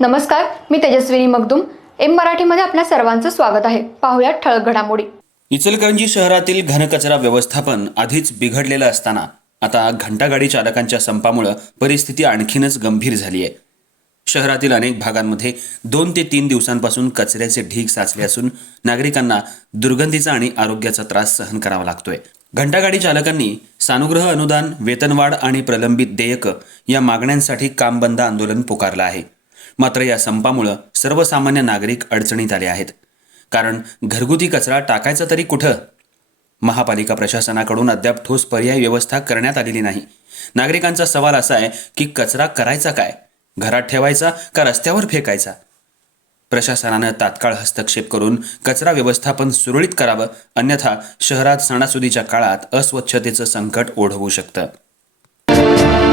नमस्कार मी तेजस्विनी मगदुम. एम मराठीमध्ये आपल्या सर्वांचं स्वागत आहे. पाहुयात ठळक घडामोडी. इचलकरंजी शहरातील घनकचरा व्यवस्थापन आधीच बिघडलेलं असताना आता घंटागाडी चालकांच्या संपामुळं परिस्थिती आणखीनच गंभीर झाली आहे. शहरातील अनेक भागांमध्ये दोन ते तीन दिवसांपासून कचऱ्याचे ढीग साचले असून नागरिकांना दुर्गंधीचा आणि आरोग्याचा त्रास सहन करावा लागतोय. घंटागाडी चालकांनी सानुग्रह अनुदान वेतनवाढ आणि प्रलंबित देयकं या मागण्यांसाठी काम बंद आंदोलन पुकारलं आहे. मात्र या संपामुळं सर्वसामान्य नागरिक अडचणीत आले आहेत. कारण घरगुती कचरा टाकायचा तरी कुठं? महापालिका प्रशासनाकडून अद्याप ठोस पर्याय व्यवस्था करण्यात आलेली नाही. नागरिकांचा सवाल असा आहे की कचरा करायचा काय? घरात ठेवायचा का रस्त्यावर फेकायचा? प्रशासनानं तात्काळ हस्तक्षेप करून कचरा व्यवस्थापन सुरळीत करावं अन्यथा शहरात सणासुदीच्या काळात अस्वच्छतेचं संकट ओढवू शकतं.